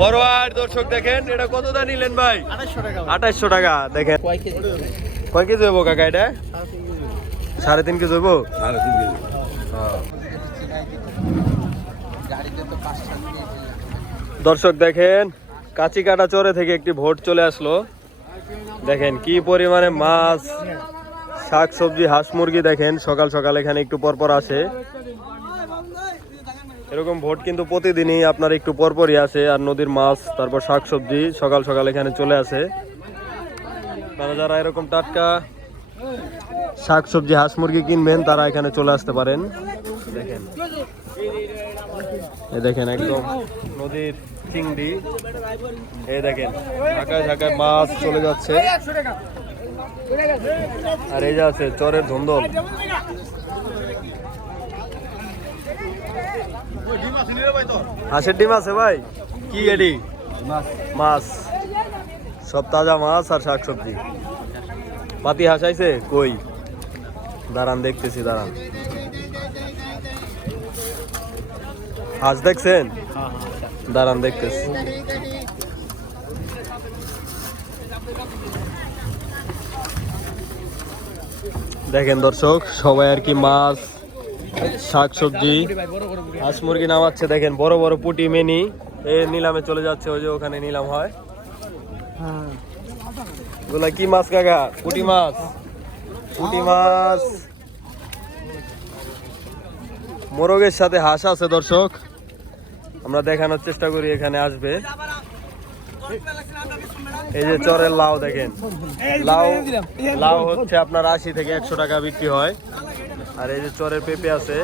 আর দর্শক দেখেন এটা কত দা নিলেন ভাই? আঠাইশশো টাকা দেখেন। কয় কেজি? হব কাকা এটা? সাড়ে তিন কেজি হব হ্যাঁ। দর্শক দেখেন কাঁচি কাটা চরে থেকে একটি ভোট চলে আসলো। দেখেন কি পরিমাণে মাছ শাক সবজি হাঁস মুরগি দেখেন সকাল সকাল এখানে একটু পরপর আসে। এরকম ভোট কিন্তু প্রতিদিনই আপনার একটু পরপরই আসে, আর নদীর মাছ, তারপর শাক সবজি সকাল সকাল এখানে চলে আসে। তারা যারা এরকম টাটকা শাক সবজি হাঁস মুরগি কিনবেন, তারা এখানে চলে আসতে পারেন। দেখেন। এই দেখেন একদম নদীর চিংড়ি। এই দেখেন, ঢাকায় ঢাকায় মাছ চলে যাচ্ছে। আর এই যে আছে চরের ধন্দল। হাঁসের ডিম আছে ভাই। কি এডি? মাছ। সব তাজা মাছ আর শাক সবজি পাতি হাঁস আইছে? কই? দাঁড়ান দেখতেছি দাঁড়ান। হাঁস দেখছেন? দাঁড়ান দেখতেছি। দেখেন দর্শক সবাই আর কি মাছ শাক সবজি হাঁস মুরগি নামাচ্ছে, দেখেন, বড় বড় পুটি মেনি। এ নিলামে চলে যাচ্ছে, ওই যে ওখানে নিলাম হয়। গুলা কি মাছ, কাকা? পুটি মাছ। পুটি মাছ। মোরগের সাথে হাঁস আছে, দর্শক। আমরা দেখানোর চেষ্টা করি, এখানে আসবে। এই যে চরের লাউ, দেখেন। লাউ লাউ হচ্ছে আপনার আশি থেকে একশো টাকা বিক্রি হয়। আর এই যে চরের পেঁপে আছে।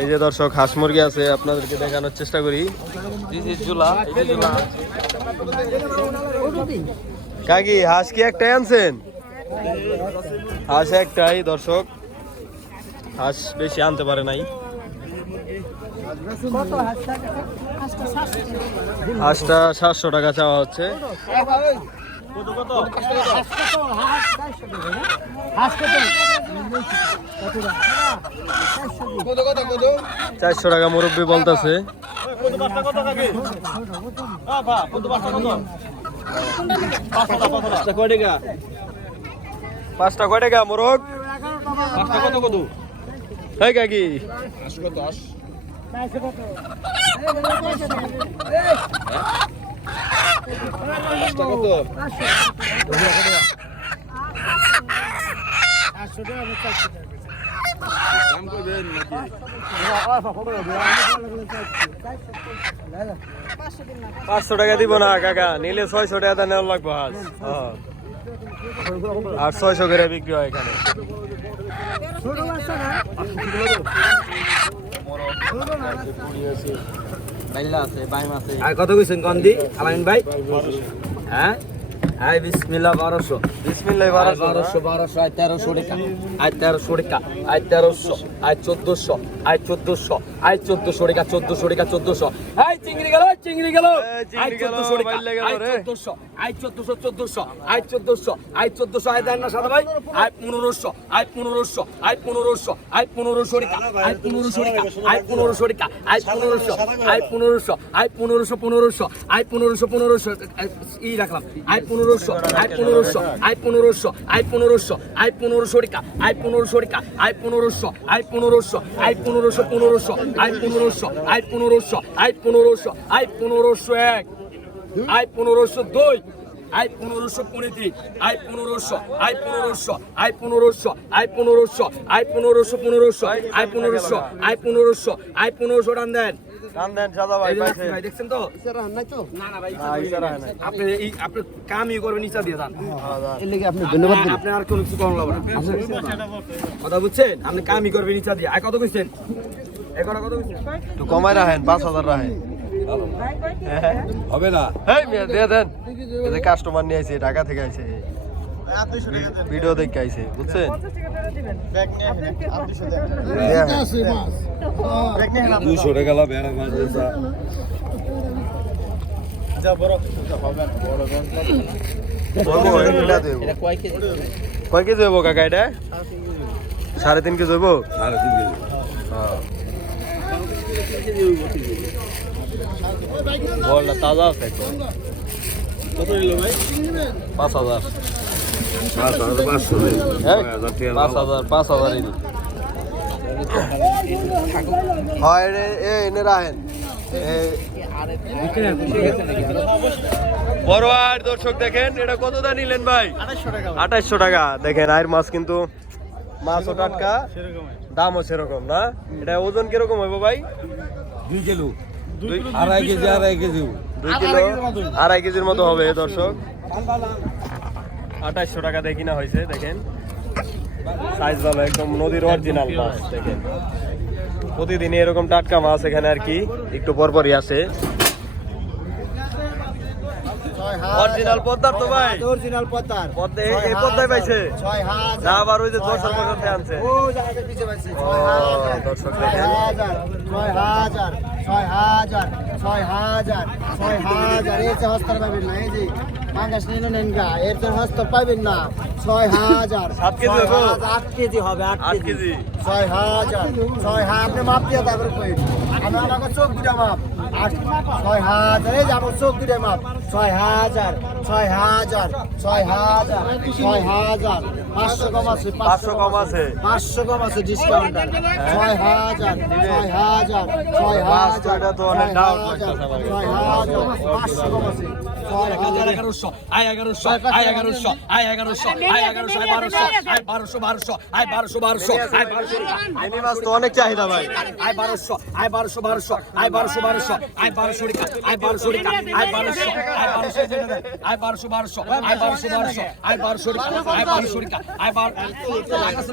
এই যে দর্শক হাঁস মুরগি আছে আপনাদেরকে দেখানোর চেষ্টা করি। কাকি হাঁস কি একটাই আনছেন? হাঁস একটাই দর্শক। হাঁস বেশি আনতে পারে নাই। হাঁসটা সাতশো টাকা চাওয়া হচ্ছে। চারশো টাকা মুরব্বী বলতেছে। পাঁচটা কয় টাকা মোরগ? হ্যাঁ কাকি। পাঁচশো টাকা দিব না কাকা। নিলে ছয়শো টাকা নেওয়া লাগবো হাঁস। আর ছয়শো করে বিক্রি হয় এখানে। আর কত কইছেন কন্দি? আলামিন ভাই? হ্যাঁ? আই বিসমিল্লাহ বারোশো। বিসমিল্লাহ আয় বারোশো বারোশো বারোশো আয় তেরোশো টাকা আয় তেরোশো টাকা আয় তেরোশো আয় চোদ্দশো আয় চোদ্দশো আয় চোদ্দশো টাকা চোদ্দশো টাকা চোদ্দশো। আয় চিংড়ি গেল চিংড়ি গেল। আয় চোদ্দশো টাকা আয়। চোদ্দশো আয় চোদ্দশো চোদ্দশো আয় চোদ্দশো আয় চোদ্দশো আয় দেন না সাদা ভাই। আয় পনেরোশো আয় পনেরোশো আয় পনেরোশো আয় পনেরোশো টাকা আয় পনেরোশো টাকা আয় পনেরোশো টাকা আয় পনেরোশো আয় পনেরোশো আয় পনেরোশো পনেরোশো আয় পনেরোশো পনেরোশো ই রাখলাম আয় পনেরোশো আয় পনেরোশো আয় পনেরোশো আয় পনেরোশো আয় পনেরোশো টাকা আয় পনেরোশো টাকা আয় পনেরোশো আয় পনেরোশো আয় পনেরোশো পনেরোশো আয় পনেরোশো আয় পনেরোশো আয় পনেরোশো আয় পনেরোশো এক আয় পনেরোশো দুই আয় পনেরোশো পনেরো আয় পনেরোশো আয় পনেরোশো আয় পনেরোশো আয় পনেরোশো আয় পনেরোশো পনেরোশো আয় পনেরোশো আয় পনেরোশো আয় পনেরোশো টান দেন টান দেন সাদা ভাই এই যে পাইছে। ভাই দেখছেন তো? না না ভাই ইশারা আপনি এই আপনি কামই করবেন দিয়ে যান। এর লেগে আপনি ধন্যবাদ দিন। আপনি আর কোনো কিছু কম লাগবে না। কথা বুঝছেন? আপনি কামই করবেন নিচা দিয়ে। আর কত কইছেন? এগারো কত কইছেন? একটু কমাই রাখেন পাঁচ হাজার রাখেন। হবে না? হেই মিয়া দিয়ে দেন। কাস্টমার নিয়ে আইছে ঢাকা থেকে আইছে। ভিডিও দেখে আইছে বুঝছেন? দুইশো টাকা লাভ এরা মাছ। কয় কেজি? হব কাকা এটা? সাড়ে তিন কেজি হব সাড়ে তিন কেজি। হ্যাঁ। বলটা তাজা আছে। কত নিল ভাই? পাঁচ হাজার। পাঁচ হাজার পাঁচ হাজার হয় রে এ এনে রাখেন বড় আর দর্শক দেখেন এটা কত দা নিলেন ভাই? আঠাইশশো টাকা। দেখেন আয়ের মাছ কিন্তু মাছও টাটকা দামও সেরকম না? এটা ওজন কীরকম হইব ভাই? দুই কিলো। আড়াই কেজি আড়াই কেজি। দুই কিলো আড়াই কেজির মতো হবে দর্শক। আঠাইশশো টাকা দিয়ে কিনা হয়েছে, দেখেন। সাইজ ভালো, একদম নদীর অরিজিনাল মাছ, দেখেন। প্রতিদিন এরকম টাটকা মাছ এখানে আর কি, একটু পরপরই আসে। অরিজিনাল পদ্মার তো ভাই। অরিজিনাল পদ্মার। পদ্মা এই- এই পদ্মায় পাইছে। ছয় হাজার। না আবার ওই যে দর্শক বছর আনছে। ও জায়গাতে পিছে পাইছে। ছয় হাজার। দর্শক ছয় দেখেন। হাজার ছয় হাজার ছয় হাজার ছয় হাজার ছয় হাজার। এর চেয়ে হস্তার পাবেন না এই যে মাঙ্গাস নিল নেন গা এর চেয়ে হস্ত পাবেন না ছয় হাজার। সাত কেজি হবে? আট কেজি হবে আট কেজি। ছয় হাজার ছয় হাজার আপনি মাপ দিয়ে তারপরে আমি আমাকে চোখ দুটা মাপ। ছয় হাজার। এই যে আমার চোখ দুটা মাপ। ছয় হাজার ছয় হাজার ছয় হাজার ছয় হাজার। পাঁচশো কম আছে পাঁচশো কম আছে। পাঁচশো কম আছে। ডিসকাউন্ট ছয় হাজার ছয় হাজার ছয় হাজার ছয় হাজার, পাঁচশো কম আছে। এগারোশো আয় এগারোশো আয় এগারোশো আয় এগারোশো আয় এগারোশো আয় বারোশো আয় বারোশো বারোশো আয় বারোশো বারোশো আয় বারোশো এমনি মাছ তো অনেক চাহিদা ভাই আয় বারোশো আয় বারোশো বারোশো আয় বারোশো বারোশো আয় বারোশো রিকা আয় বারোশো রিকা আয় বারোশো আয় বারোশো আয় বারোশো বারোশো আয় বারোশো বারোশো আয় বারোশো রিকা আয় বারোশো রিকা আয় বার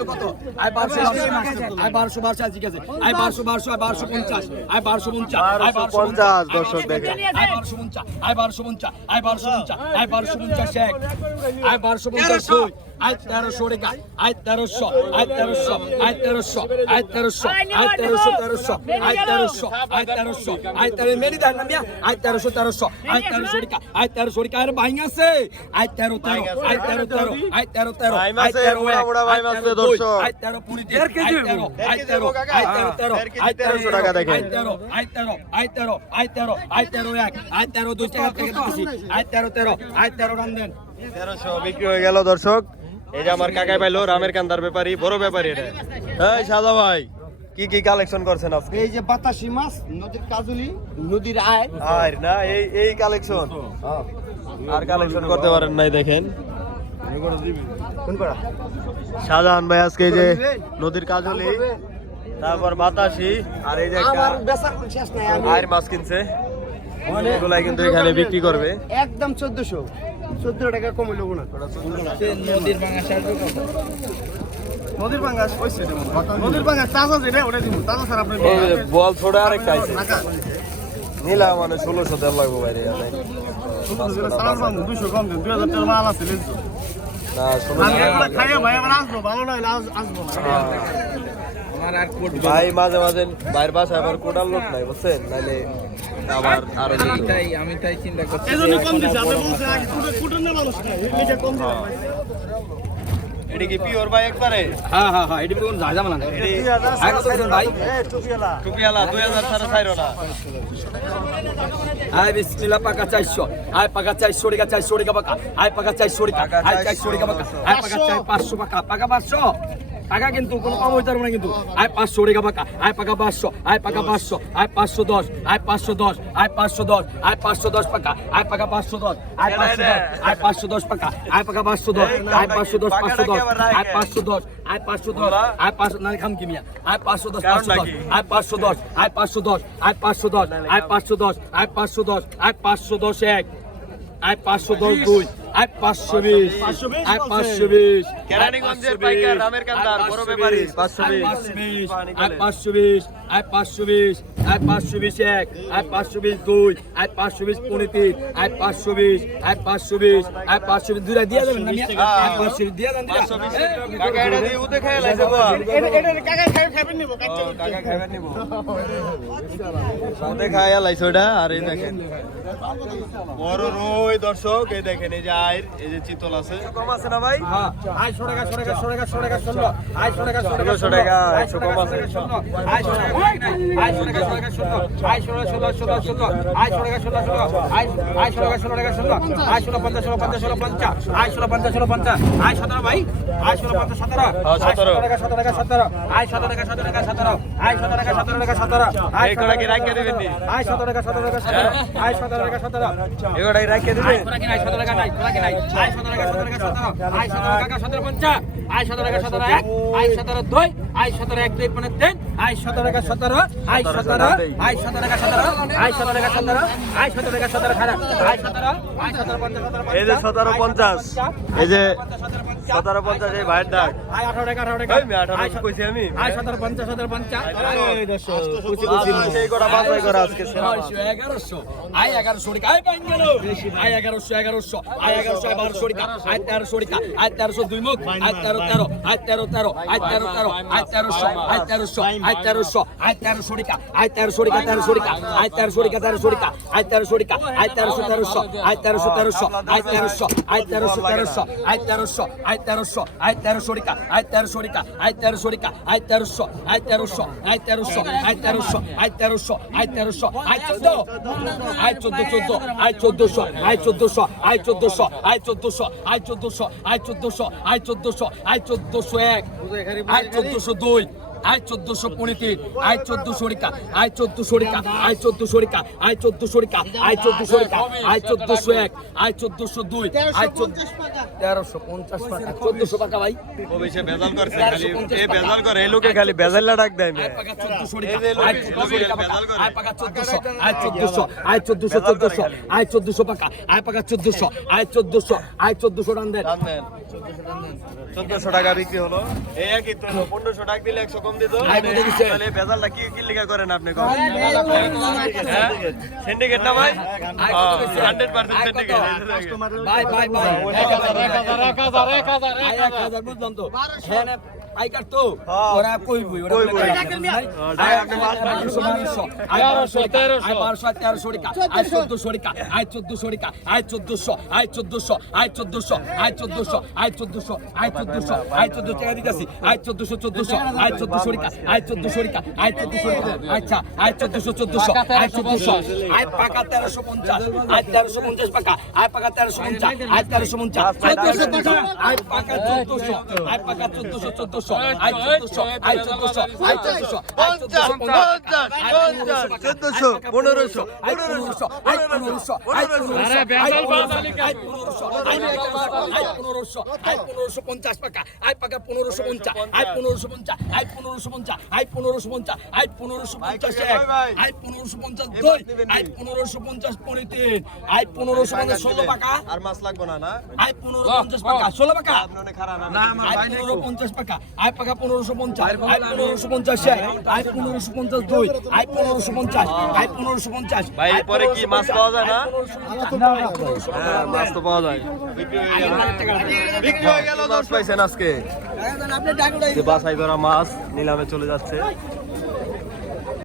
কত আয় বারোশো বারোশো আয় বারোশো বারোশো আছে ঠিক আছে আয় বারোশো বারোশো আয় বারোশো পঞ্চাশ আয় বারোশো পঞ্চাশ আয় বারোশো পঞ্চাশ, দর্শক দেখেন। আয় বারোশো পঞ্চাশ আয় বারোশো পঞ্চাশ আয় বারোশো পঞ্চাশ আয় বারোশো পঞ্চাশ এক আয় বারোশো পঞ্চাশ দুই। আয় তেরোশো রেখা আয় তেরোশো আয় তেরোশো আয় তেরোশো আয় তেরোশো আয় তেরোশো তেরোশো আয় তেরোশো আয় তেরোশো আয় তেরো মেরি দেন না আয় তেরোশো তেরোশো আয় তেরোশো রেখা আয় তেরোশো রেখা আরে ভাই আছে আয় তেরো তেরো আয় তেরো তেরো আয় তেরো তেরো আয় তেরো আয় তেরো দুই আয় তেরো কুড়ি আয় তেরো আয় তেরো আয় তেরো তেরো আয় তেরোশো টাকা দেখেন। আয় তেরো আয় তেরো আয় তেরো আয় তেরো আয় তেরো এক আয় তেরো দুই টাকা থেকে দিতেছি আয় তেরো তেরো আয় তেরো রান দেন তেরোশো বিক্রি হয়ে গেল দর্শক এই যে আমার কাকাই পাইলো রামের কান্দার ব্যাপারী বড় ব্যাপারী এটা। এই সাদা ভাই। কি কি কালেকশন করছেন আজকে? এই যে বাতাসি মাছ নদীর কাজুলি নদীর আয়। আর না এই এই কালেকশন আর কালেকশন করতে পারেন নাই দেখেন। শাহজাহান ভাই আজকে যে নদীর কাজলি তারপর বাতাসি আর এই যে আয়ের মাছ কিনছে। এগুলাই কিন্তু এখানে বিক্রি করবে। একদম চোদ্দশো। চোদ্দ টাকা কমে লোক না নদীর পাঙ্গাস নদীর পাঙ্গাস তাজা যেটা ওটা দিব। তাজা স্যার আপনি বল ছোড়ে আরেকটা আছে নিলা মানে ষোলোশো দেড় লাগবে বাইরে দুশো কম দেন দুই হাজার টাকা মাল আছে না ষোলোশো খাইয়া ভাই আবার আসব ভালো নয় আসব না। ভাই মাঝে মাঝে বাইরের বাসায় আবার কোটাল লোক নাই বুঝছেন? নাইলে আবার আরও এই জন্য কম দিচ্ছে আপনি বলছেন আগে কুটুর না মানুষ না এটা কম দিলাম এটা কি পিওর ভাই একবারে? হ্যাঁ হ্যাঁ হ্যাঁ এটি কোন যাবে না আয় কত ভাই। টুপিয়ালা দুই হাজার সাড়ে চাইরো না আয় বিসমিল্লাহ পাকা চারশো। আয় পাকা চারশো রেখা চারশো রেখা পাকা। আয় পাকা চারশো রেখা আয় চারশো রেখা পাকা। আয় পাকা চার পাঁচশো পাকা। পাকা পাঁচশো। টাকা কিন্তু কোনো কম হইতে পারবে না কিন্তু আয় পাঁচশো রেখা পাকা আয় পাকা পাঁচশো আয় পাকা পাঁচশো আয় পাঁচশো দশ আয় পাঁচশো দশ আয় পাঁচশো দশ আয় পাঁচশো দশ পাকা আয় পাকা পাঁচশো দশ আয় পাঁচশো দশ আয় পাঁচশো দশ পাকা আয় পাকা পাঁচশো দশ আয় পাঁচশো দশ পাঁচশো দশ আয় পাঁচশো দশ আয় পাঁচশো দশ আয় পাঁচশো না খাম কিমিয়া আয় পাঁচশো দশ পাঁচশো দশ আয় পাঁচশো দশ আয় পাঁচশো দশ আয় পাঁচশো দশ আয় পাঁচশো দশ আয় পাঁচশো দশ এক আয় পাঁচশো দশ দুই আয় পাঁচশো বিশ আয় পাঁচশো বিশ কেরানীগঞ্জের পাইকার রামের কান্দার বড় ব্যাপারী আয় পাঁচশো বিশ এক পাঁচশো বিশ দুই পনেরো তিন আয় পাঁচশো বিশ আয় পাঁচশো বিশ আয় পাঁচশো বিশ দুটা দিয়ে দেবেন না দেন কাকা এটা দিয়ে উদে খেয়ে লাইছে বাবা কাকা খাইবেন নিবো উদে খাইয়া লাইছে ওটা আর এই দেখেন বড় রই দর্শক এই দেখেন এই যে আয়ের এই যে চিতল আছে কম আছে না ভাই হ্যাঁ সতেরো পঞ্চা আয় সতেরো একা সতেরো এক আয় সতেরো দুই আয় সতেরো এক দুই পনেরো তিন আয় সতেরো একা সতেরো আয় সতেরো আয় সতেরো একা সতেরো আয় সতেরো একা সতেরো আয় সতেরো একা সতেরো খারাপ আয় সতেরো আয় সতেরো পঞ্চাশ এই যে সতেরো পঞ্চাশ এই যে সতেরো পঞ্চাশ এই ভাইয়ের ডাক আয় আঠারো টাকা আঠারো টাকা মেয়ে আঠারো কইছি আমি আয় সতেরো পঞ্চাশ সতেরো পঞ্চাশ সেই কটা বাছাই করা আজকে এগারোশো, আয় এগারোশো টাকা, আয় পাইন গেল। আয় এগারোশো, এগারোশো, আয় এগারোশো, আয় বারোশো টাকা, আয় তেরোশো টাকা, আয় তেরোশো দুই মুখ, আয় তেরো তেরো, আয় তেরো তেরো, তেরোশো, আয় তেরোশো, তেরোশো, আয় তেরোশো টাকা, তেরোশো টাকা, তেরোশো টাকা, তেরোশো টাকা, তেরোশো টাকা, তেরোশো টাকা, তেরোশো তেরোশো, আয় তেরোশো তেরোশো, আয় তেরোশো, তেরোশো তেরোশো, তেরোশো, আয় তেরোশো, আয় তেরোশো রিকা আয় তেরোশো রিকা আয় তেরোশো রিকা আয় তেরোশো, আয় তেরোশো, আয় তেরোশো, আয় তেরোশো, আয় তেরোশো, আয় তেরোশো, আয় চোদ্দ, আয় চোদ্দ চোদ্দ, আয় চোদ্দশো, আয় চোদ্দশো, আয় চোদ্দশো, আয় চোদ্দশো, আয় চোদ্দশো, আয় চোদ্দশো, আয় চোদ্দশো, আয় চোদ্দশো এক, আয় চোদ্দশো দুই আয় চোদ্দশো পনেরো আয় চোদ্দশো রেখা আয় চোদ্দশো রেখা আয় চোদ্দশো রেখা আয় চোদ্দশো রেখা আয় চোদ্দশো রেখা আয় চোদ্দশো এক আয় চোদ্দশো দুই আয় চোদ্দ তেরোশো পঞ্চাশ টাকা চোদ্দশো টাকা ভাই চোদ্দশো টাকা বিক্রি হলো এই একই পনেরোশো টাকা দিলে একশো কম তাহলে এই কি কি লিগা করেন আপনি সিন্ডিকেট না ভাই? হান্ড্রেড পার্সেন্ট সিন্ডিকেট ভাই ভাই ভাই এক হাজার এক হাজার এক হাজার এক হাজার। বুঝলাম তো হ্যাঁ না, পাইকার তো ওরা কই বই ওরা আই 1200 1300 টাকা আই 1400 টাকা আই 1400 টাকা আই 1400 আই 1400 আই 1400 আই 1400 আই 1400 আই 1400 আই আই 1400 1400 আই 1400 আই 1400 টাকা আই 1400 টাকা আচ্ছা আই 1400 1400 আই 1400 আই পাকা 1350 আই পাকা আই পাকা 1350 আই চোদ্দশো আই চোদ্দশো আই চোদ্দশো আই চোদ্দশো আই চোদ্দশো পনেরোশো পনেরোশো আই পনেরোশো আই পনেরোশো আই পনেরোশো আই পনেরোশো পঞ্চাশ পাকা আই পাকা পনেরোশো পঞ্চাশ আই পনেরোশো পঞ্চাশ আই পনেরোশো পঞ্চাশ আই পনেরোশো পঞ্চাশ আই পনেরোশো পঞ্চাশ এক আই পনেরোশো পঞ্চাশ দুই আই পনেরোশো পঞ্চাশ পরে তিন আই পনেরোশো পঞ্চাশ ষোলো পাকা আর মাছ লাগবে না আই পনেরোশো পঞ্চাশ পাকা ষোলো পাকা আপনি পনেরো পঞ্চাশ পাকা আয় পাখা পনেরোশো পঞ্চাশ আয় পনেরোশো পঞ্চাশ এক আয় পনেরোশো পঞ্চাশ দুই আয় পনেরোশো পঞ্চাশ আয় পনেরোশো পঞ্চাশ। ভাই, পরে কি মাছ পাওয়া যায় না? হ্যাঁ মাছ তো পাওয়া যায়। বিক্রি হয়ে গেল। হয়ে দশ পাইছেন আজকে। যে বাসাই করা মাছ নিলামে চলে যাচ্ছে।